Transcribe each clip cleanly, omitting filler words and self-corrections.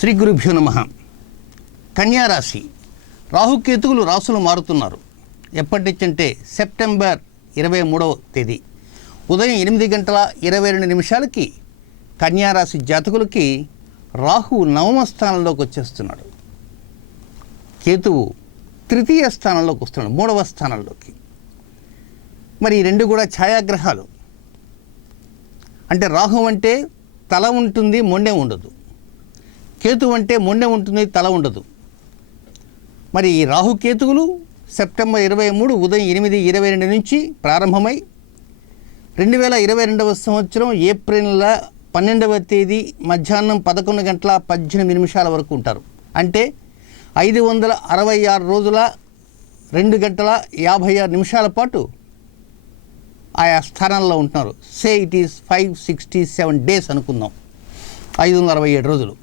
శ్రీ గురుభ్యో నమః. కన్యారాశి రాహుకేతువులు రాసులు మారుతున్నారు. ఎప్పటి నుంచి అంటే సెప్టెంబర్ 23వ తేదీ ఉదయం 8:22 కన్యారాశి జాతకులకి రాహువు నవమ స్థానంలోకి వచ్చేస్తున్నాడు. కేతువు తృతీయ స్థానంలోకి వస్తున్నాడు, 3వ స్థానంలోకి. మరి ఈ రెండు కూడా ఛాయాగ్రహాలు. అంటే రాహు అంటే తల ఉంటుంది, మొండెం ఉండదు. కేతు అంటే మొండెం ఉంటుంది, తల ఉండదు. మరి ఈ రాహుకేతువులు సెప్టెంబర్ 23 ఉదయం 8:22 నుంచి ప్రారంభమై 2022వ సంవత్సరం ఏప్రిల్ 12వ తేదీ మధ్యాహ్నం 11:18 వరకు ఉంటారు. అంటే 566 రోజుల 2 గంటల 56 నిమిషాల పాటు ఆయా స్థానాల్లో ఉంటున్నారు. సే ఇట్ ఈస్ 567 డేస్ అనుకుందాం, 567 రోజులు.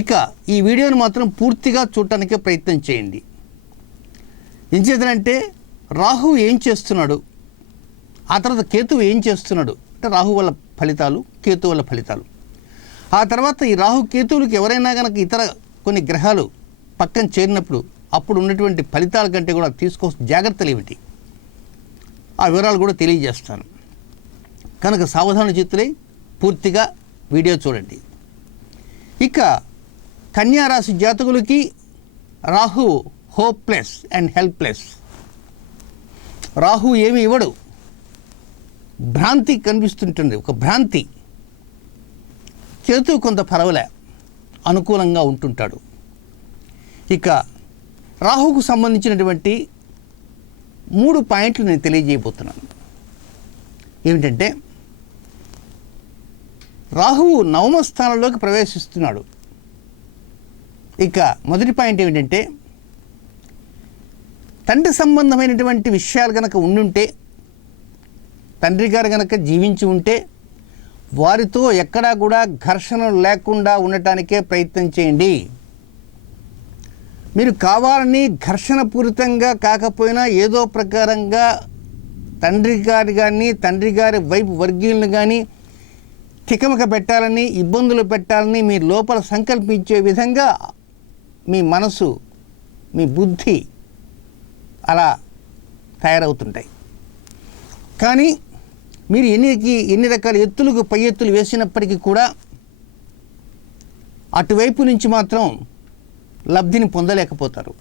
ఇక ఈ వీడియోని మాత్రం పూర్తిగా చూడటానికే ప్రయత్నం చేయండి. ఎంచేతనంటే రాహు ఏం చేస్తున్నాడు, ఆ తర్వాత కేతువు ఏం చేస్తున్నాడు అంటే రాహు వల్ల ఫలితాలు, కేతు వల్ల ఫలితాలు. ఆ తర్వాత ఈ రాహు కేతువులకు ఎవరైనా కనుక ఇతర కొన్ని గ్రహాలు పక్కన చేరినప్పుడు అప్పుడు ఉన్నటువంటి ఫలితాల కంటే కూడా తీసుకోవాల్సిన జాగ్రత్తలు ఏమిటి, ఆ వివరాలు కూడా తెలియజేస్తాను. కనుక సావధాన చిత్తులై పూర్తిగా వీడియో చూడండి. ఇక కన్యారాశి జాతకులకి Rahu hopeless and helpless. Rahu ఏమి ఇవ్వడు, భ్రాంతి కనిపిస్తుంటుంది, ఒక భ్రాంతి. కేతు కొంత పర్వాలే, అనుకూలంగా ఉంటుంటాడు. ఇక రాహుకు సంబంధించినటువంటి 3 పాయింట్లు నేను తెలియజేయబోతున్నాను. ఏమిటంటే రాహువు నవమ స్థానంలోకి ప్రవేశిస్తున్నాడు. ఇక మొదటి పాయింట్ ఏమిటంటే తండ్రి సంబంధమైనటువంటి విషయాలు కనుక ఉండుంటే, తండ్రి గారు కనుక జీవించి ఉంటే వారితో ఎక్కడా కూడా ఘర్షణ లేకుండా ఉండటానికే ప్రయత్నం చేయండి. మీరు కావాలని ఘర్షణపూరితంగా కాకపోయినా ఏదో ప్రకారంగా తండ్రి గారి కానీ తండ్రి గారి వైపు వర్గీయులను కానీ తికమక పెట్టాలని, ఇబ్బందులు పెట్టాలని మీ లోపల సంకల్పించే విధంగా మీ మనసు, మీ బుద్ధి అలా తయారవుతుంటాయి. కానీ మీరు ఎన్ని రకాల ఎత్తులకు పై ఎత్తులు వేసినప్పటికీ కూడా అటువైపు నుంచి మాత్రం లబ్ధిని పొందలేకపోతారు.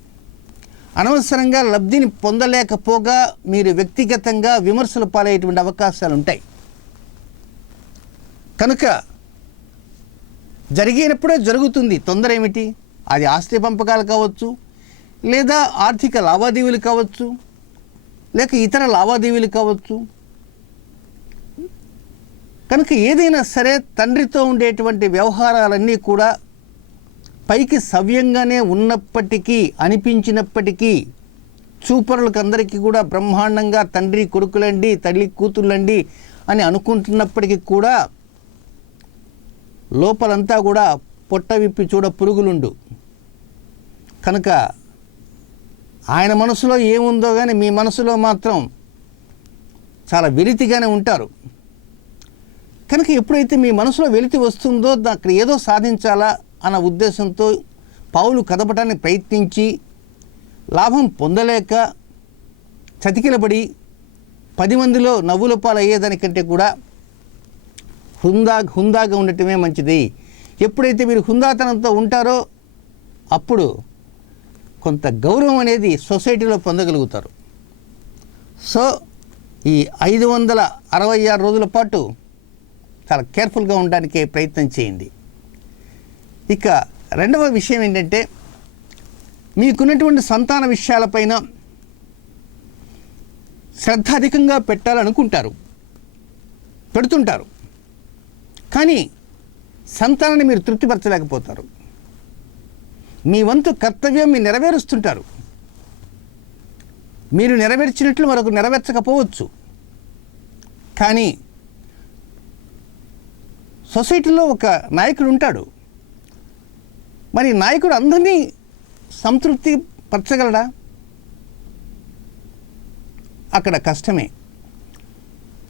అనవసరంగా లబ్ధిని పొందలేకపోగా మీరు వ్యక్తిగతంగా విమర్శలు పాలయ్యేటువంటి అవకాశాలు ఉంటాయి. కనుక జరిగినప్పుడే జరుగుతుంది, తొందర ఏమిటి? అది ఆస్తి పంపకాలు కావచ్చు, లేదా ఆర్థిక లావాదేవీలు కావచ్చు, లేక ఇతర లావాదేవీలు కావచ్చు. కనుక ఏదైనా సరే తండ్రితో ఉండేటువంటి వ్యవహారాలన్నీ కూడా పైకి సవ్యంగానే ఉన్నప్పటికీ, అనిపించినప్పటికీ, చూపరులకు అందరికీ కూడా బ్రహ్మాండంగా తండ్రి కొడుకులండి, తల్లి కూతుళ్ళండి అని అనుకుంటున్నప్పటికీ కూడా లోపలంతా కూడా పొట్ట విప్పి చూడ పురుగులుండు. కనుక ఆయన మనసులో ఏముందో కానీ మీ మనసులో మాత్రం చాలా వెలితిగానే ఉంటారు. కనుక ఎప్పుడైతే మీ మనసులో వెలితి వస్తుందో అక్కడ ఏదో సాధించాలా అన్న ఉద్దేశంతో పావులు కదపటానికి ప్రయత్నించి లాభం పొందలేక చతికిలబడి 10 మందిలో నవ్వుల పాలు అయ్యేదానికంటే కూడా హుందాగా ఉండటమే మంచిది. ఎప్పుడైతే మీరు హుందాతనంతో ఉంటారో అప్పుడు కొంత గౌరవం అనేది సొసైటీలో పొందగలుగుతారు. సో ఈ 566 రోజుల పాటు చాలా కేర్ఫుల్గా ఉండడానికి ప్రయత్నం చేయండి. ఇక రెండవ విషయం ఏంటంటే మీకున్నటువంటి సంతాన విషయాలపైన శ్రద్ధ అధికంగా పెట్టాలనుకుంటారు, పెడుతుంటారు. కానీ సంతానాన్ని మీరు తృప్తిపరచలేకపోతారు. మీ వంతు కర్తవ్యం మీరు నెరవేరుస్తుంటారు. మీరు నెరవేర్చినట్లు మరొక నెరవేర్చకపోవచ్చు. కానీ సొసైటీలో ఒక నాయకుడు ఉంటాడు. మరి నాయకుడు అందరినీ సంతృప్తి పరచగలడా? అక్కడ కష్టమే.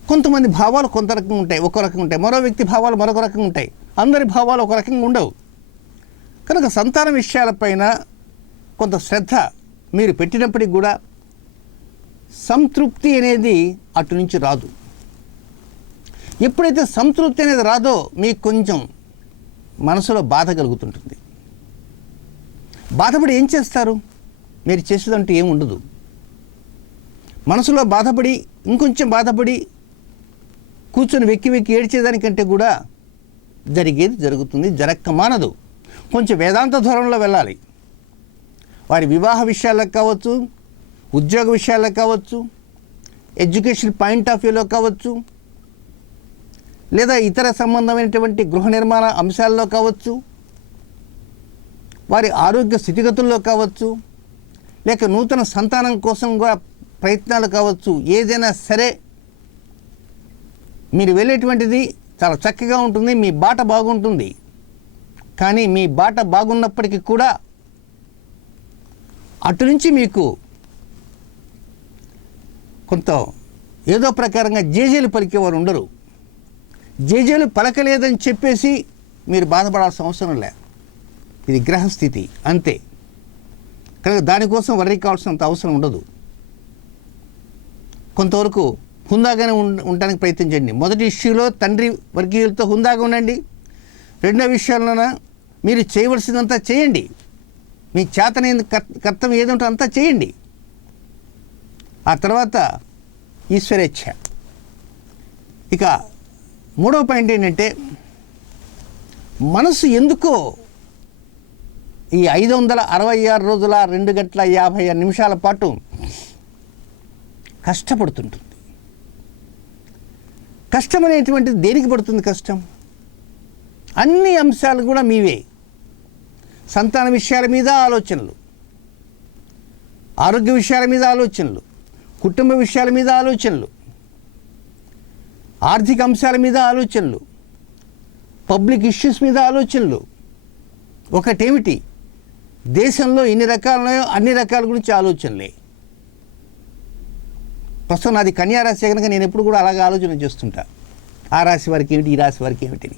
కొంతమంది భావాలు కొంత రకంగా ఉంటాయి, ఒక రకంగా ఉంటాయి. మరో వ్యక్తి భావాలు మరొక రకంగా ఉంటాయి. అందరి భావాలు ఒక రకంగా ఉండవు. కనుక సంతాన విషయాలపైన కొంత శ్రద్ధ మీరు పెట్టినప్పటికి కూడా సంతృప్తి అనేది అటు నుంచి రాదు. ఎప్పుడైతే సంతృప్తి అనేది రాదో మీకు కొంచెం మనసులో బాధ కలుగుతుంటుంది. బాధపడి ఏం చేస్తారు? మీరు చేసేదంటూ ఏముండదు. మనసులో బాధపడి ఇంకొంచెం బాధపడి కూర్చొని వెక్కి వెక్కి ఏడ్చేదానికంటే కూడా జరిగేది జరుగుతుంది, జరక్క మానదు. కొంచెం వేదాంత ధోరణిలో వెళ్ళాలి. వారి వివాహ విషయాలకు కావచ్చు, ఉద్యోగ విషయాలకు కావచ్చు, ఎడ్యుకేషన్ పాయింట్ ఆఫ్ వ్యూలో కావచ్చు, లేదా ఇతర సంబంధమైనటువంటి గృహ నిర్మాణ అంశాల్లో కావచ్చు, వారి ఆరోగ్య స్థితిగతుల్లో కావచ్చు, లేక నూతన సంతానం కోసం కూడా ప్రయత్నాలు కావచ్చు, ఏదైనా సరే మీరు వెళ్ళేటువంటిది చాలా చక్కగా ఉంటుంది, మీ బాట బాగుంటుంది. కానీ మీ బాట బాగున్నప్పటికీ కూడా అటు నుంచి మీకు కొంత ఏదో ప్రకారంగా జేజేలు పలికేవారు ఉండరు. జేజేలు పలకలేదని చెప్పేసి మీరు బాధపడాల్సిన అవసరం లే. ఇది గ్రహస్థితి అంతే. కనుక దానికోసం వర్రీ కావాల్సినంత అవసరం ఉండదు. కొంతవరకు హుందాగానే ఉండడానికి ప్రయత్నించండి. మొదటి ఇష్యూలో తండ్రి వర్గీయులతో హుందాగా ఉండండి. రెండో విషయాల్లోన మీరు చేయవలసిందంతా చేయండి. మీ చేతనైన కర్తవ్యం ఏదంటే అంతా చేయండి. ఆ తర్వాత ఈశ్వరేచ్ఛ. ఇక మూడవ పాయింట్ ఏంటంటే, మనసు ఎందుకో ఈ 566 రోజుల 2 గంటల 56 నిమిషాల పాటు కష్టపడుతుంటుంది. కష్టం అనేటువంటిది దేనికి పడుతుంది? కష్టం అన్ని అంశాలు కూడా మీవే. సంతాన విషయాల మీద ఆలోచనలు, ఆరోగ్య విషయాల మీద ఆలోచనలు, కుటుంబ విషయాల మీద ఆలోచనలు, ఆర్థిక అంశాల మీద ఆలోచనలు, పబ్లిక్ ఇష్యూస్ మీద ఆలోచనలు. ఒకటేమిటి, దేశంలో ఎన్ని రకాలున్నాయో అన్ని రకాల గురించి ఆలోచనలే. ప్రస్తుతం నాది కన్యా రాశి కనుక నేను ఎప్పుడు కూడా అలాగే ఆలోచన చేస్తుంటా. ఆ రాశి వారికి ఏమిటి, ఈ రాశి వారికి ఏమిటిని.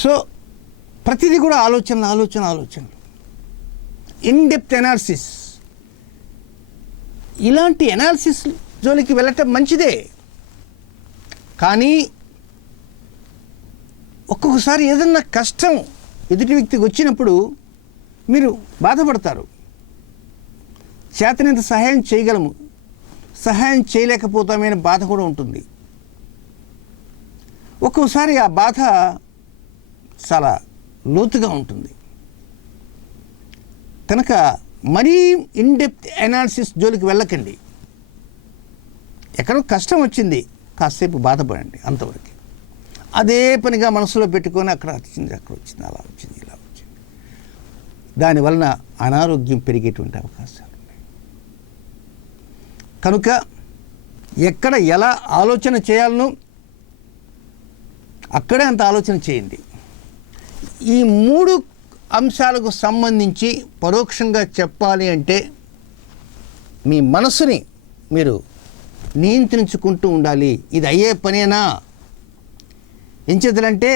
సో ప్రతిదీ కూడా ఆలోచనలు, ఇన్ డెప్త్ అనాలిసిస్. ఇలాంటి అనాలిసిస్ జోలికి వెళ్ళటం మంచిదే. కానీ ఒక్కొక్కసారి ఏదన్నా కష్టం ఎదుటి వ్యక్తికి వచ్చినప్పుడు మీరు బాధపడతారు. చేతనంత సహాయం చేయగలము, సహాయం చేయలేకపోతామనే బాధ కూడా ఉంటుంది. ఒక్కోసారి ఆ బాధ చాలా లోతుగా ఉంటుంది. కనుక మరీ ఇన్డెప్త్ అనాలిసిస్ జోలికి వెళ్ళకండి. ఎక్కడో కష్టం వచ్చింది, కాసేపు బాధపడండి, అంతవరకు. అదే పనిగా మనసులో పెట్టుకొని అక్కడ వచ్చింది, అక్కడ వచ్చింది, అలా వచ్చింది, ఇలా వచ్చింది, దానివలన అనారోగ్యం పెరిగేటువంటి అవకాశాలు ఉన్నాయి. కనుక ఎక్కడ ఎలా ఆలోచన చేయాలనో అక్కడే అంత ఆలోచన చేయండి. ఈ 3 అంశాలకు సంబంధించి పరోక్షంగా చెప్పాలి అంటే మీ మనసుని మీరు నియంత్రించుకుంటూ ఉండాలి. ఇది అయ్యే పనేనా? ఎంచేతలంటే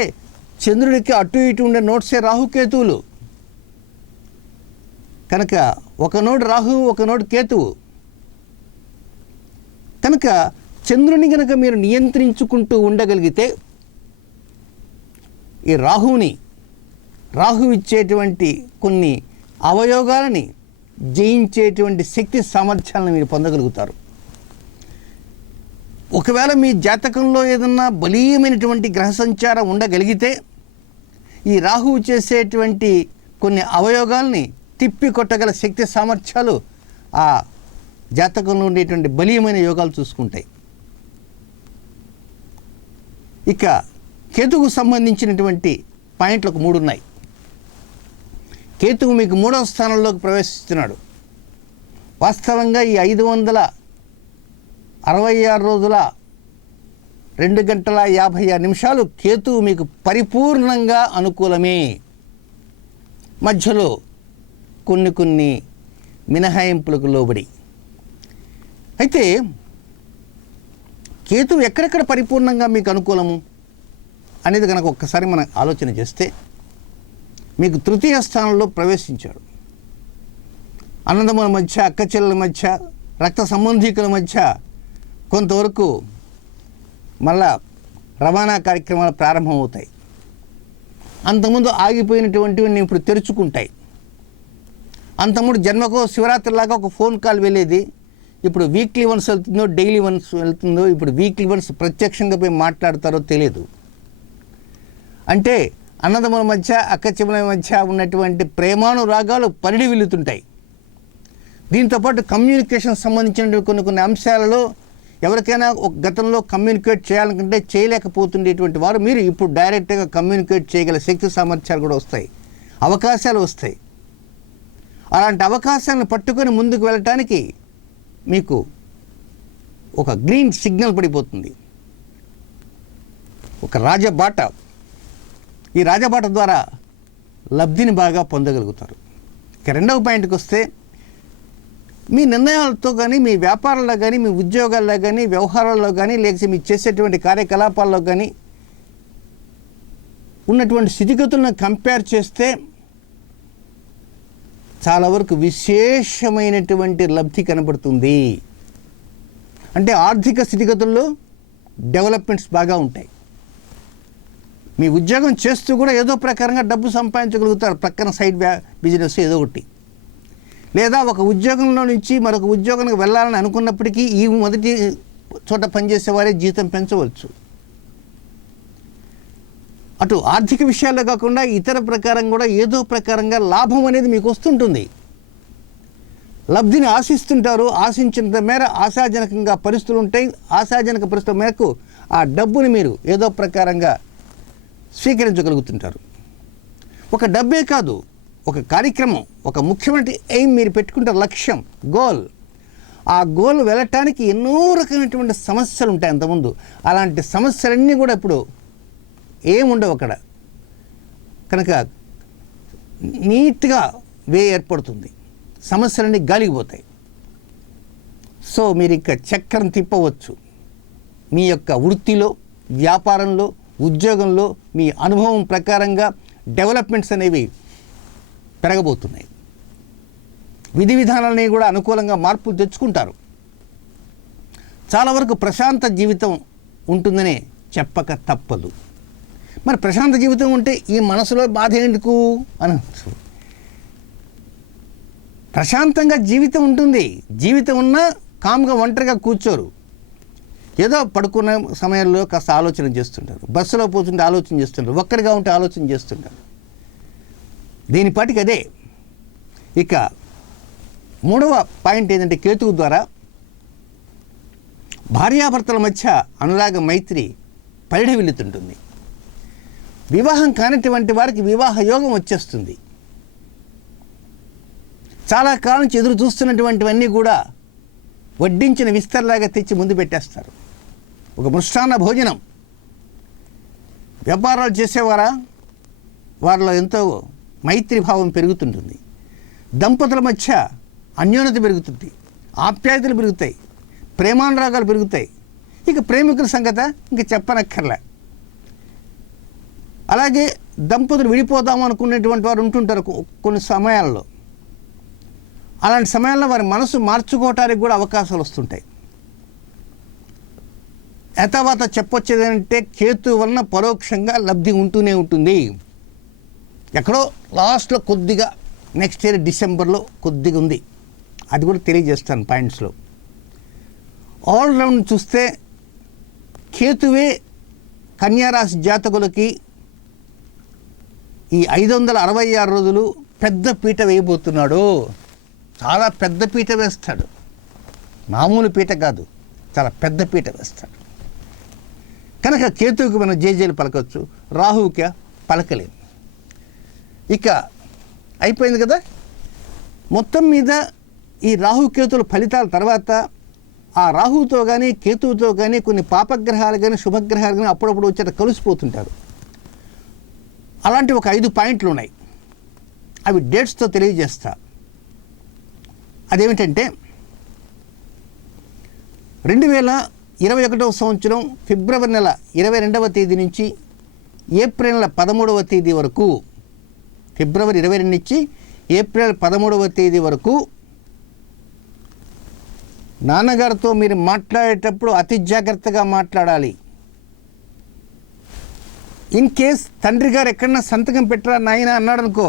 చంద్రుడికి అటు ఇటు ఉండే నోట్సే రాహుకేతువులు. కనుక ఒక నోడు రాహువు, ఒక నోడు కేతువు. కనుక చంద్రుని కనుక మీరు నియంత్రించుకుంటూ ఉండగలిగితే ఈ రాహు ఇచ్చేటువంటి కొన్ని అవయోగాలని జయించేటువంటి శక్తి సామర్థ్యాలను మీరు పొందగలుగుతారు. ఒకవేళ మీ జాతకంలో ఏదన్నా బలీయమైనటువంటి గ్రహ సంచారం ఉండగలిగితే ఈ రాహువు చేసేటువంటి కొన్ని అవయోగాల్ని తిప్పి కొట్టగల శక్తి సామర్థ్యాలు ఆ జాతకంలో ఉండేటువంటి బలీయమైన యోగాలు చూసుకుంటాయి. ఇక కేతువుకు సంబంధించినటువంటి పాయింట్లకు 3 ఉన్నాయి. కేతువు మీకు 3వ స్థానంలోకి ప్రవేశిస్తున్నాడు. వాస్తవంగా ఈ 566 రోజుల 2 గంటల 56 నిమిషాలు కేతువు మీకు పరిపూర్ణంగా అనుకూలమే. మధ్యలో కొన్ని మినహాయింపులకు లోబడి. అయితే కేతువు ఎక్కడెక్కడ పరిపూర్ణంగా మీకు అనుకూలము అనేది కనుక ఒక్కసారి మనం ఆలోచన చేస్తే, మీకు తృతీయ స్థానంలో ప్రవేశించాడు. అన్నదమ్ముల మధ్య, అక్క చెల్లెల మధ్య, రక్త సంబంధీకుల మధ్య కొంతవరకు మళ్ళా రవాణా కార్యక్రమాలు ప్రారంభమవుతాయి. అంతకుముందు ఆగిపోయినటువంటివి ఇప్పుడు తెరుచుకుంటాయి. అంతకుముందు జన్మకో శివరాత్రిలాగా ఒక ఫోన్ కాల్ వెళ్ళేది, ఇప్పుడు వీక్లీ వన్స్ వెళ్తుందో డైలీ వన్స్ వెళ్తుందో, ఇప్పుడు వీక్లీ వన్స్ ప్రత్యక్షంగా పోయి మాట్లాడతారో తెలియదు. అంటే అన్నదమ్ముల మధ్య, అక్క చెల్లెల మధ్య ఉన్నటువంటి ప్రేమానురాగాలు పరిడి వెళ్తుంటాయి. దీంతోపాటు కమ్యూనికేషన్ సంబంధించిన కొన్ని అంశాలలో ఎవరికైనా ఒక గతంలో కమ్యూనికేట్ చేయాలనుకుంటే చేయలేకపోతుండేటువంటి వారు మీరు ఇప్పుడు డైరెక్ట్గా కమ్యూనికేట్ చేయగల శక్తి సామర్థ్యాలు కూడా వస్తాయి, అవకాశాలు వస్తాయి. అలాంటి అవకాశాలను పట్టుకొని ముందుకు వెళ్ళటానికి మీకు ఒక గ్రీన్ సిగ్నల్ పడిపోతుంది, ఒక రాజబాట. ఈ రాజబాట ద్వారా లబ్ధిని బాగా పొందగలుగుతారు. ఇక రెండవ పాయింట్కి వస్తే, మీ నిర్ణయాలతో కానీ, మీ వ్యాపారాల్లో కానీ, మీ ఉద్యోగాల్లో కానీ, వ్యవహారాల్లో కానీ, లేకపోతే మీరు చేసేటువంటి కార్యకలాపాల్లో కానీ ఉన్నటువంటి స్థితిగతులను కంపేర్ చేస్తే చాలా వరకు విశేషమైనటువంటి లబ్ధి కనబడుతుంది. అంటే ఆర్థిక స్థితిగతుల్లో డెవలప్మెంట్స్ బాగా ఉంటాయి. మీ ఉద్యోగం చేస్తూ కూడా ఏదో ప్రకారంగా డబ్బు సంపాదించగలుగుతారు, ప్రక్కన సైడ్ బిజినెస్ ఏదో ఒకటి. లేదా ఒక ఉద్యోగంలో నుంచి మరొక ఉద్యోగానికి వెళ్ళాలని అనుకున్నప్పటికీ ఈ మొదటి చోట పనిచేసేవారే జీతం పెంచవచ్చు. అటు ఆర్థిక విషయాల్లో కాకుండా ఇతర ప్రకారం కూడా ఏదో ప్రకారంగా లాభం అనేది మీకు వస్తుంటుంది. లబ్ధిని ఆశిస్తుంటారు, ఆశించినంత మేర ఆశాజనకంగా పరిస్థితులు ఉంటాయి. ఆశాజనక పరిస్థితుల మేరకు ఆ డబ్బుని మీరు ఏదో ప్రకారంగా స్వీకరించగలుగుతుంటారు. ఒక డబ్బే కాదు, ఒక కార్యక్రమం, ఒక ముఖ్యమైన ఎయిమ్ మీరు పెట్టుకుంటారు, లక్ష్యం, గోల్. ఆ గోల్ వెళ్ళటానికి ఎన్నో రకమైనటువంటి సమస్యలు ఉంటాయి అంతకుముందు. అలాంటి సమస్యలన్నీ కూడా ఇప్పుడు ఏముండవు అక్కడ. కనుక నీట్గా వే ఏర్పడుతుంది, సమస్యలన్నీ గాలిగిపోతాయి. సో మీరు ఇక చక్రం తిప్పవచ్చు. మీ యొక్క వృత్తిలో, వ్యాపారంలో, ఉద్యోగంలో మీ అనుభవం ప్రకారంగా డెవలప్మెంట్స్ అనేవి పెరగబోతున్నాయి. విధి విధానాలని కూడా అనుకూలంగా మార్పులు తెచ్చుకుంటారు. చాలా వరకు ప్రశాంత జీవితం ఉంటుందనే చెప్పక తప్పదు. మరి ప్రశాంత జీవితం ఉంటే ఈ మనసులో బాధ ఎందుకు అనవచ్చు. ప్రశాంతంగా జీవితం ఉంటుంది. జీవితం ఉన్నా కామ్గా ఒంటరిగా కూర్చోరు. ఏదో పడుకున్న సమయంలో కాస్త ఆలోచన చేస్తుంటారు, బస్సులో పోతుంటే ఆలోచన చేస్తుంటారు, ఒక్కడిగా ఉంటే ఆలోచన చేస్తుంటారు. దీనిపాటికి అదే. ఇక మూడవ పాయింట్ ఏంటంటే, కేతువు ద్వారా భార్యాభర్తల మధ్య అనురాగ మైత్రి పరిఢవిల్లుతుంటుంది. వివాహం కానిటువంటి వారికి వివాహ యోగం వచ్చేస్తుంది. చాలా కాలం నుంచి ఎదురు చూస్తున్నటువంటివన్నీ కూడా వడ్డించిన విస్తరలాగా తెచ్చి ముందు పెట్టేస్తారు. ఒక మృష్టాన్న భోజనం. వ్యాపారాలు చేసేవారా, వారిలో ఎంతో మైత్రిభావం పెరుగుతుంటుంది. దంపతుల మధ్య అన్యోన్యత పెరుగుతుంది, ఆప్యాయతలు పెరుగుతాయి, ప్రేమానురాగాలు పెరుగుతాయి. ఇక ప్రేమికుల సంగత ఇంకా చెప్పనక్కర్లే. అలాగే దంపతులు విడిపోదాం అనుకునేటువంటి వారు ఉంటుంటారు కొన్ని సమయాల్లో. అలాంటి సమయాల్లో వారి మనసు మార్చుకోవటానికి కూడా అవకాశాలు వస్తుంటాయి. యథావాత చెప్పొచ్చేదంటే, కేతు వలన పరోక్షంగా లబ్ధి ఉంటూనే ఉంటుంది. ఎక్కడో లాస్ట్లో కొద్దిగా నెక్స్ట్ ఇయర్ డిసెంబర్లో కొద్దిగా ఉంది, అది కూడా తెలియజేస్తాను పాయింట్స్లో. ఆల్రౌండ్ చూస్తే కేతువే కన్యారాశి జాతకులకి ఈ 566 రోజులు పెద్ద పీట వేయబోతున్నాడు. చాలా పెద్ద పీట వేస్తాడు. మామూలు పీట కాదు, చాలా పెద్ద పీట వేస్తాడు. కనుక కేతువుకి మనం జేజేలు పలకవచ్చు, రాహువుకి పలకలేము. ఇక అయిపోయింది కదా. మొత్తం మీద ఈ రాహుకేతువుల ఫలితాల తర్వాత ఆ రాహువుతో కానీ కేతువుతో కానీ కొన్ని పాపగ్రహాలు కానీ శుభగ్రహాలు కానీ అప్పుడప్పుడు వచ్చేట కలిసిపోతుంటారు. అలాంటి ఒక 5 పాయింట్లు ఉన్నాయి. అవి డేట్స్తో తెలియజేస్తా. అదేమిటంటే, 2021వ సంవత్సరం ఫిబ్రవరి నెల 22వ తేదీ నుంచి ఏప్రిల్ నెల 13వ తేదీ వరకు ఫిబ్రవరి 22 నుంచి ఏప్రిల్ 13వ తేదీ వరకు నాన్నగారితో మీరు మాట్లాడేటప్పుడు అతి జాగ్రత్తగా మాట్లాడాలి. ఇన్ కేస్ తండ్రి గారు ఎక్కడన్నా సంతకం పెట్టరా నాయన అన్నాడు అనుకో,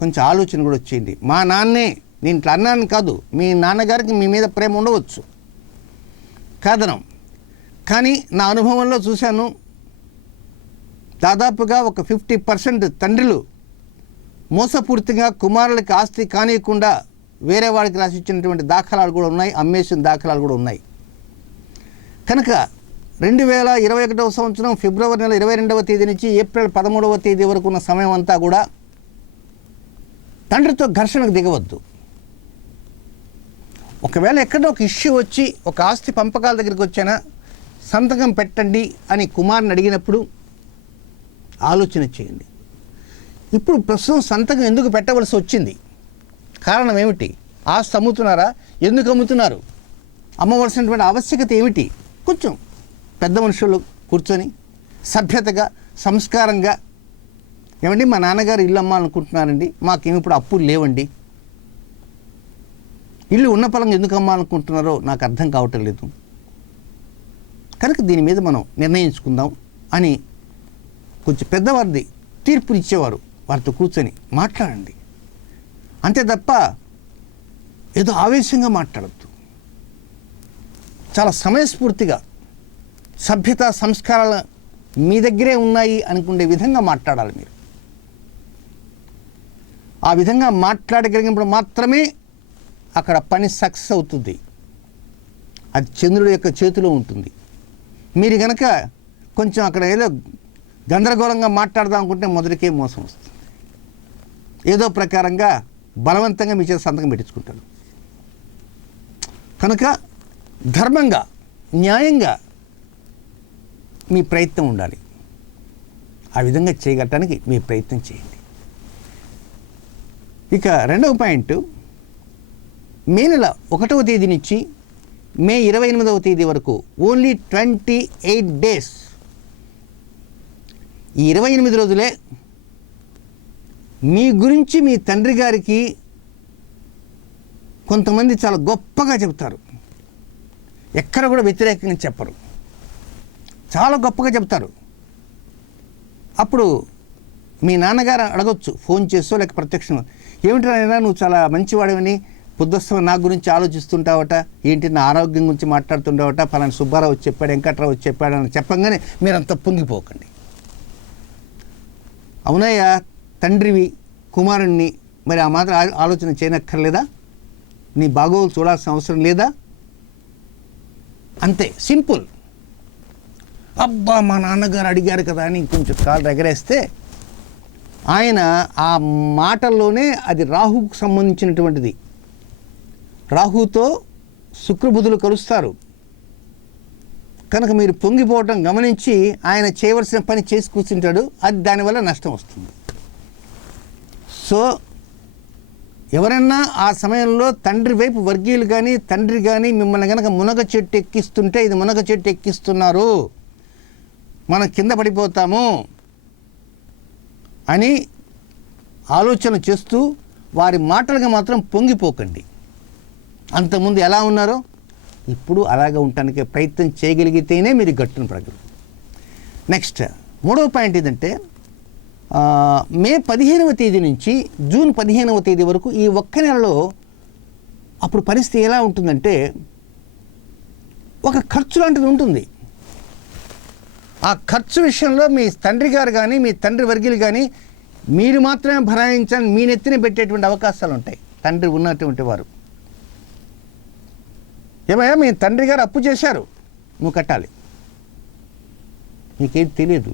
కొంచెం ఆలోచన కూడా వచ్చింది. మా నాన్నే, నేను ఇట్లా అన్నాను కాదు, మీ నాన్నగారికి మీ మీద ప్రేమ ఉండవచ్చు కాదనం, కానీ నా అనుభవంలో చూశాను దాదాపుగా ఒక 50% తండ్రులు మోసపూరితంగా కుమారులకి ఆస్తి కానియకుండా వేరే వాడికి రాసిచ్చినటువంటి దాఖలాలు కూడా ఉన్నాయి, అమ్మేసిన దాఖలాలు కూడా ఉన్నాయి. కనుక 2021వ సంవత్సరం ఫిబ్రవరి నెల 22వ తేదీ నుంచి ఏప్రిల్ 13వ తేదీ వరకు ఉన్న సమయం అంతా కూడా తండ్రితో ఘర్షణకు దిగవద్దు. ఒకవేళ ఎక్కడో ఒక ఇష్యూ వచ్చి ఒక ఆస్తి పంపకాల దగ్గరికి వచ్చానా సంతకం పెట్టండి అని కుమారుని అడిగినప్పుడు ఆలోచన చేయండి. ఇప్పుడు ప్రస్తుతం సంతకం ఎందుకు పెట్టవలసి వచ్చింది, కారణం ఏమిటి, ఆస్తి అమ్ముతున్నారా, ఎందుకు అమ్ముతున్నారు, అమ్మవలసినటువంటి ఆవశ్యకత ఏమిటి, కొంచెం పెద్ద మనుషులు కూర్చొని సభ్యతగా సంస్కారంగా, ఏమండి మా నాన్నగారు ఇల్లు అమ్మాలనుకుంటున్నారండి, మాకేమి ఇప్పుడు అప్పులు లేవండి, ఇల్లు ఉన్న పలంగా ఎందుకు అమ్మాలనుకుంటున్నారో నాకు అర్థం కావటం లేదు, కనుక దీని మీద మనం నిర్ణయించుకుందాం అని కొంచెం పెద్దవారిది తీర్పునిచ్చేవారు వారితో కూర్చొని మాట్లాడండి. అంతే తప్ప ఏదో ఆవేశంగా మాట్లాడద్దు. చాలా సమయస్ఫూర్తిగా సభ్యత సంస్కారాలు మీ దగ్గరే ఉన్నాయి అనుకునే విధంగా మాట్లాడాలి. మీరు ఆ విధంగా మాట్లాడగలిగినప్పుడు మాత్రమే అక్కడ పని సక్సెస్ అవుతుంది. అది చంద్రుడి యొక్క చేతిలో ఉంటుంది. మీరు కనుక కొంచెం అక్కడ ఏదో గందరగోళంగా మాట్లాడదాం అనుకుంటే మొదటికే మోసం వస్తుంది. ఏదో ప్రకారంగా బలవంతంగా మీ చేత సంతకం పెట్టించుకుంటారు. కనుక ధర్మంగా న్యాయంగా మీ ప్రయత్నం ఉండాలి. ఆ విధంగా చేయగలటానికి మీ ప్రయత్నం చేయండి. ఇక రెండవ పాయింట్, మే నెల 1వ తేదీ నుంచి మే 28వ తేదీ వరకు ఓన్లీ 28 డేస్, ఈ 28 రోజులే మీ గురించి మీ తండ్రి గారికి కొంతమంది చాలా గొప్పగా చెప్తారు. ఎక్కడ కూడా వ్యతిరేకంగా చెప్పరు, చాలా గొప్పగా చెప్తారు. అప్పుడు మీ నాన్నగారు అడగొచ్చు ఫోన్ చేసో లేక ప్రత్యక్షంగా, ఏమిటి నాయనా నువ్వు చాలా మంచివాడవని పొద్దుస్తవం నా గురించి ఆలోచిస్తుంటావట, ఏంటి నా ఆరోగ్యం గురించి మాట్లాడుతుంటావట, పలానా సుబ్బారావు వచ్చి చెప్పాడు, వెంకట్రావు వచ్చి చెప్పాడు అని చెప్పంగానే మీరంతా పొంగిపోకండి. అవునయ్యా తండ్రివి కుమారుణ్ణి, మరి ఆ మాత్రం ఆలోచన చేయనక్కర్లేదా, నీ బాగోగులు చూడాల్సిన అవసరం లేదా, అంతే సింపుల్. అబ్బా మా నాన్నగారు అడిగారు కదా అని కొంచెం కాళ్ళు ఎగరేస్తే ఆయన ఆ మాటల్లోనే అది రాహుకు సంబంధించినటువంటిది. రాహుతో శుక్రబుధులు కలుస్తారు కనుక మీరు పొంగిపోవటం గమనించి ఆయన చేయవలసిన పని చేసి కూర్చుంటాడు, అది దానివల్ల నష్టం వస్తుంది. సో ఎవరన్నా ఆ సమయంలో తండ్రి వైపు వర్గీయులు కానీ తండ్రి కానీ మిమ్మల్ని కనుక మునగ చెట్టు ఎక్కిస్తుంటే ఇది మునగ చెట్టు ఎక్కిస్తున్నారు, మనం కింద పడిపోతాము అని ఆలోచన చేస్తూ వారి మాటలుగా మాత్రం పొంగిపోకండి. అంతకుముందు ఎలా ఉన్నారో ఇప్పుడు అలాగే ఉండటానికి ప్రయత్నం చేయగలిగితేనే మీరు గట్టున పడగలరు. నెక్స్ట్ మూడవ పాయింట్ ఏంటంటే మే 15వ తేదీ నుంచి జూన్ 15వ తేదీ వరకు ఈ ఒక్క నెలలో అప్పుడు పరిస్థితి ఎలా ఉంటుందంటే ఒక ఖర్చు లాంటిది ఉంటుంది. ఆ ఖర్చు విషయంలో మీ తండ్రి గారు కానీ మీ తండ్రి వర్గీయులు కానీ మీరు మాత్రమే భరాయించాలని మీ నెత్తిన పెట్టేటువంటి అవకాశాలు ఉంటాయి. తండ్రి ఉన్నటువంటి వారు, ఏమయ్యా మీ తండ్రి గారు అప్పు చేశారు నువ్వు కట్టాలి, నీకేం తెలియదు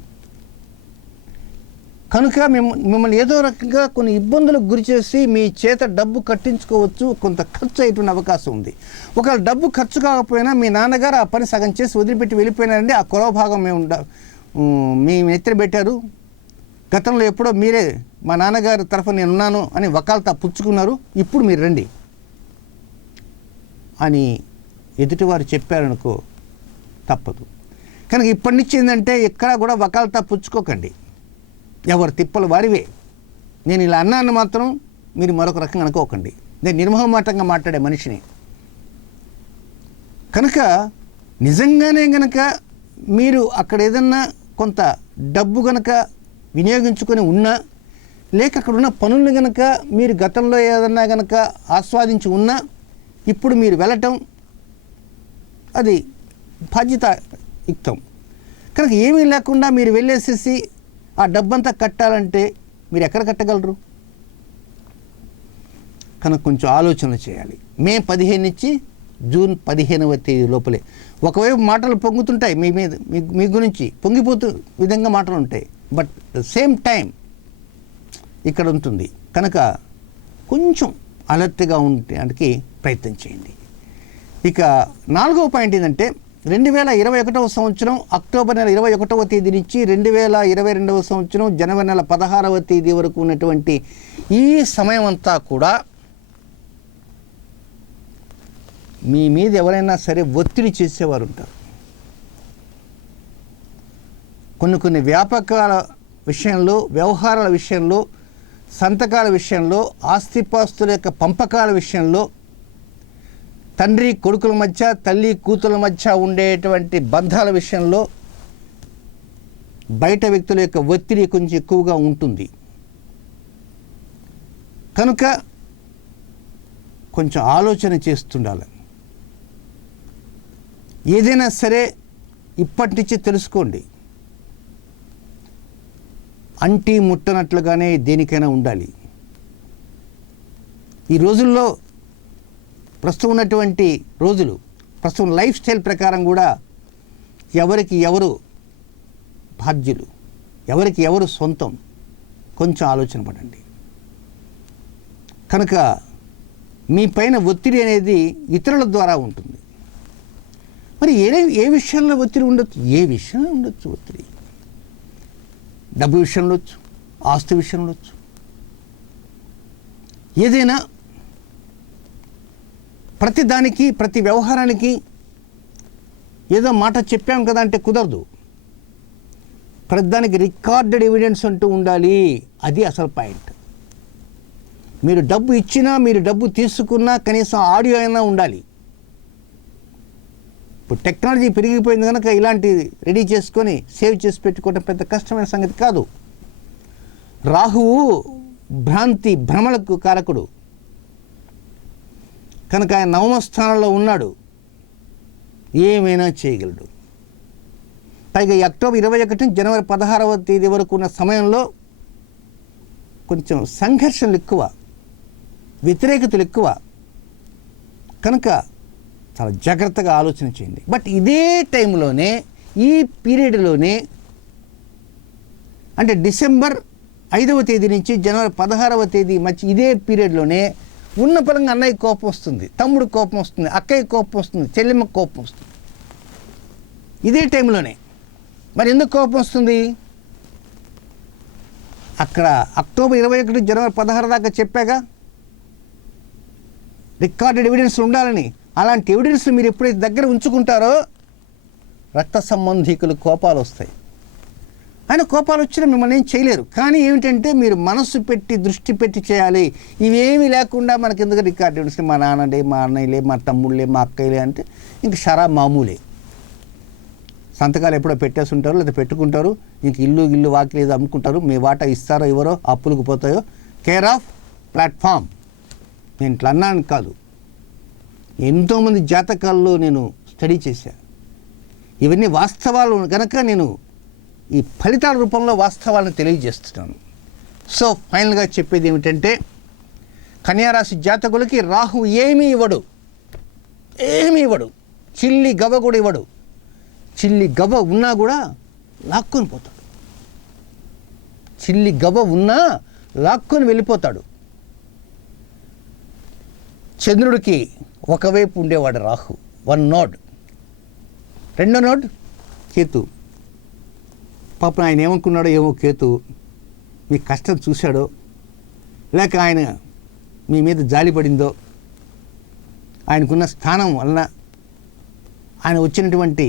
కనుక మిమ్మల్ని ఏదో రకంగా కొన్ని ఇబ్బందులకు గురి చేసి మీ చేత డబ్బు కట్టించుకోవచ్చు, కొంత ఖర్చు అయ్యేటువంటి అవకాశం ఉంది. ఒకవేళ డబ్బు ఖర్చు కాకపోయినా మీ నాన్నగారు ఆ పని సగం చేసి వదిలిపెట్టి వెళ్ళిపోయినారండి, ఆ కొలవ భాగం మీ నెత్తిన పెట్టారు, గతంలో ఎప్పుడో మీరే మా నాన్నగారి తరఫున నేను ఉన్నాను అని వకాల్తా పుచ్చుకున్నారు, ఇప్పుడు మీరు రండి అని ఎదుటివారు చెప్పారనుకో తప్పదు. కనుక ఇప్పటి నుంచి ఏంటంటే ఎక్కడా కూడా వకాల్తా పుచ్చుకోకండి, ఎవరు తిప్పలు వారివే. నేను ఇలా అన్నాను మాత్రం మీరు మరొక రకంగా అనుకోకండి. నేను నిర్మోహమాటంగా మాట్లాడే మనిషిని. కనుక నిజంగానే గనక మీరు అక్కడ ఏదన్నా కొంత డబ్బు గనక వినియోగించుకొని ఉన్నా, లేక అక్కడ ఉన్న పనులను గనక మీరు గతంలో ఏదన్నా గనక ఆస్వాదించి ఉన్నా, ఇప్పుడు మీరు వెళ్ళటం అది బాధ్యతాయుక్తం. కనుక ఏమీ లేకుండా మీరు వెళ్ళేసేసి ఆ డబ్బంతా కట్టాలంటే మీరు ఎక్కడ కట్టగలరు? కనుక కొంచెం ఆలోచన చేయాలి. మే 15 నుంచి జూన్ 15వ తేదీ లోపలే. ఒకవైపు మాటలు పొంగుతుంటాయి మీ మీద, మీ గురించి పొంగిపోతూ విధంగా మాటలు ఉంటాయి, బట్ సేమ్ టైం ఇక్కడ ఉంటుంది. కనుక కొంచెం అలర్ట్గా ఉండడానికి ప్రయత్నం చేయండి. ఇక 4వ పాయింట్ ఏంటంటే 2021వ సంవత్సరం అక్టోబర్ నెల 21వ తేదీ నుంచి 2022వ సంవత్సరం జనవరి నెల 16వ తేదీ వరకు ఉన్నటువంటి ఈ సమయం అంతా కూడా మీ మీద ఎవరైనా సరే ఒత్తిడి చేసేవారు ఉంటారు. కొన్ని వ్యాపకాల విషయంలో, వ్యవహారాల విషయంలో, సంతకాల విషయంలో, ఆస్తిపాస్తుల యొక్క పంపకాల విషయంలో, తండ్రి కొడుకుల మధ్య, తల్లి కూతుల మధ్య ఉండేటువంటి బంధాల విషయంలో బయట వ్యక్తుల యొక్క ఒత్తిడి కొంచెం ఎక్కువగా ఉంటుంది. కనుక కొంచెం ఆలోచన చేస్తుండాలి. ఏదైనా సరే ఇప్పటి నుంచి తెలుసుకోండి. అంటి ముట్టనట్లుగానే దేనికైనా ఉండాలి. ఈ రోజుల్లో ప్రస్తుతం ఉన్నటువంటి రోజులు, ప్రస్తుతం లైఫ్ స్టైల్ ప్రకారం కూడా ఎవరికి ఎవరు బాధ్యులు, ఎవరికి ఎవరు సొంతం, కొంచెం ఆలోచన పడండి. కనుక మీ పైన ఒత్తిడి అనేది ఇతరుల ద్వారా ఉంటుంది. మరి ఏ విషయంలో ఒత్తిడి ఉండొచ్చు? ఏ విషయంలో ఉండొచ్చు ఒత్తిడి? డబ్బు విషయంలో వచ్చు, ఆస్తి విషయంలో వచ్చు, ఏదైనా ప్రతి దానికి, ప్రతి వ్యవహారానికి ఏదో మాట చెప్పాం కదా అంటే కుదరదు. ప్రతి దానికి రికార్డెడ్ ఎవిడెన్స్ అంటూ ఉండాలి. అది అసలు పాయింట్. మీరు డబ్బు ఇచ్చినా, మీరు డబ్బు తీసుకున్నా కనీసం ఆడియో అయినా ఉండాలి. ఇప్పుడు టెక్నాలజీ పెరిగిపోయింది కనుక ఇలాంటివి రెడీ చేసుకొని సేవ్ చేసి పెట్టుకోవడం పెద్ద కష్టమైన సంగతి కాదు. రాహువు భ్రమలకు కారకుడు కనుక ఆయన 9వ స్థానంలో ఉన్నాడు. ఏమైనా చేయగలడు. పైగా ఈ అక్టోబర్ 21 జనవరి 16వ తేదీ వరకు ఉన్న సమయంలో కొంచెం సంఘర్షణలు ఎక్కువ, వ్యతిరేకతలు ఎక్కువ. కనుక చాలా జాగ్రత్తగా ఆలోచన చేయండి. బట్ ఇదే టైంలోనే, ఈ పీరియడ్లోనే, అంటే డిసెంబర్ 5వ తేదీ నుంచి జనవరి 16వ తేదీ మధ్య ఇదే పీరియడ్లోనే ఉన్న పరంగా అన్నయ్య కోపం వస్తుంది, తమ్ముడు కోపం వస్తుంది, అక్కయ్య కోపం వస్తుంది, చెల్లెమ్మ కోపం వస్తుంది. ఇదే టైంలోనే. మరి ఎందుకు కోపం వస్తుంది? అక్కడ అక్టోబర్ 21 జనవరి 16 దాకా చెప్పాగా రికార్డెడ్ ఎవిడెన్స్ ఉండాలని. అలాంటి ఎవిడెన్స్ మీరు ఎప్పుడైతే దగ్గర ఉంచుకుంటారో రక్త సంబంధికులు కోపాలు వస్తాయి. ఆయన కోపాలు వచ్చినా మిమ్మల్ని ఏం చేయలేరు. కానీ ఏమిటంటే మీరు మనసు పెట్టి, దృష్టి పెట్టి చేయాలి. ఇవేమీ లేకుండా మనకి ఎందుకు రికార్డ్ ఎవిడెన్స్, మా నాన్నలే, మా అన్నయ్యలే, మా తమ్ముళ్ళే, మా అక్కయ్యలే అంటే ఇంక షరా మామూలే. సంతకాలు ఎప్పుడో పెట్టేసి ఉంటారు, లేదా పెట్టుకుంటారు. ఇంక ఇల్లు వాకిలి ఏదో అమ్ముకుంటారు. మీ వాటా ఇస్తారో ఇవ్వరో, అప్పులకు పోతాయో. Care of platform. నేను ఇట్లా అన్నాను కాదు, ఎంతోమంది జాతకాల్లో నేను స్టడీ చేశాను. ఇవన్నీ వాస్తవాలు కనుక నేను ఈ ఫలితాల రూపంలో వాస్తవాలను తెలియజేస్తున్నాను. సో ఫైనల్గా చెప్పేది ఏమిటంటే, కన్యారాశి జాతకులకి రాహు ఏమీ ఇవ్వడు, చిల్లి గవ్వ కూడా ఇవ్వడు. చిల్లి గవ్వ ఉన్నా కూడా లాక్కొని పోతాడు. చిల్లి గవ్వ ఉన్నా లాక్కొని వెళ్ళిపోతాడు. చంద్రుడికి ఒకవైపు ఉండేవాడు రాహు, 1 నోడ్. 2వ నోడ్ కేతు. పాపం ఆయన ఏమనుకున్నాడో ఏమో, కేతు మీ కష్టం చూశాడో, లేక ఆయన మీ మీద జాలిపడిందో, ఆయనకున్న స్థానం వలన, ఆయన వచ్చినటువంటి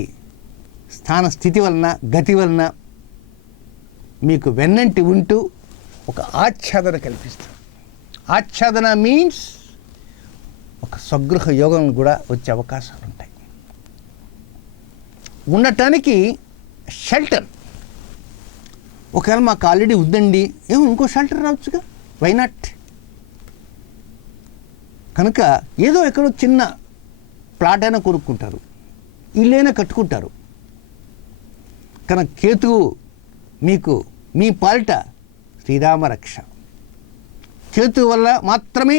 స్థాన స్థితి వలన, గతి వలన మీకు వెన్నంటి ఉంటూ ఒక ఆచ్ఛాదన కల్పిస్తారు. ఆచ్ఛాదన మీన్స్ ఒక స్వగృహ యోగం కూడా వచ్చే అవకాశాలు ఉంటాయి. ఉండటానికి షెల్టర్, ఒకవేళ మాకు ఆల్రెడీ ఉందండి, ఏమో ఇంకో షెల్టర్ రావచ్చుగా, వై నాట్? కనుక ఏదో ఎక్కడో చిన్న ప్లాట్ అయినా కొనుక్కుంటారు, ఇల్లైనా కట్టుకుంటారు. కనుక కేతువు మీకు మీ పాలిట శ్రీరామ రక్ష. కేతువు వల్ల మాత్రమే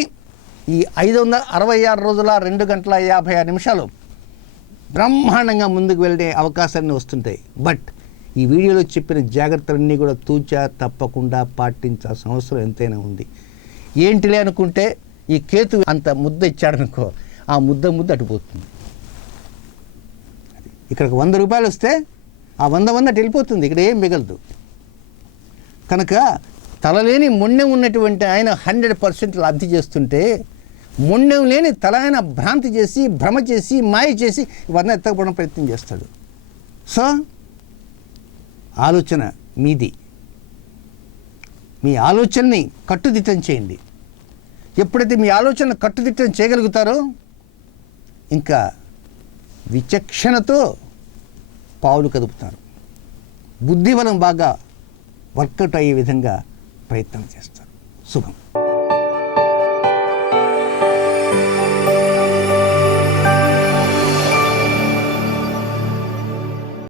ఈ 566 రోజుల 2 గంటల 56 నిమిషాలు బ్రహ్మాండంగా ముందుకు వెళ్ళే అవకాశాన్ని వస్తుంటాయి. బట్ ఈ వీడియోలో చెప్పిన జాగ్రత్తలన్నీ కూడా తూచా తప్పకుండా పాటించాల్సిన అవసరం ఎంతైనా ఉంది. ఏంటిలే అనుకుంటే ఈ కేతు అంత ముద్ద ఇచ్చాడనుకో, ఆ ముద్ద అటుపోతుంది. ఇక్కడికి 100 రూపాయలు వస్తే ఆ 100 అటు వెళ్ళిపోతుంది, ఇక్కడ ఏం మిగలదు. కనుక తలలేని మొండెం ఉన్నటువంటి ఆయన 100% లబ్ధి చేస్తుంటే, మొండెం లేని తల ఆయన భ్రాంతి చేసి, భ్రమ చేసి, మాయ చేసి ఇవన్నీ ఎత్తకపోవడం ప్రయత్నం చేస్తాడు. సో ఆలోచన మీది. మీ ఆలోచనని కట్టుదిట్టం చేయండి. ఎప్పుడైతే మీ ఆలోచన కట్టుదిట్టం చేయగలుగుతారో ఇంకా విచక్షణతో పావులు కదుపుతారు. బుద్ధిబలం బాగా వర్కౌట్ అయ్యే విధంగా ప్రయత్నం చేస్తారు. శుభం.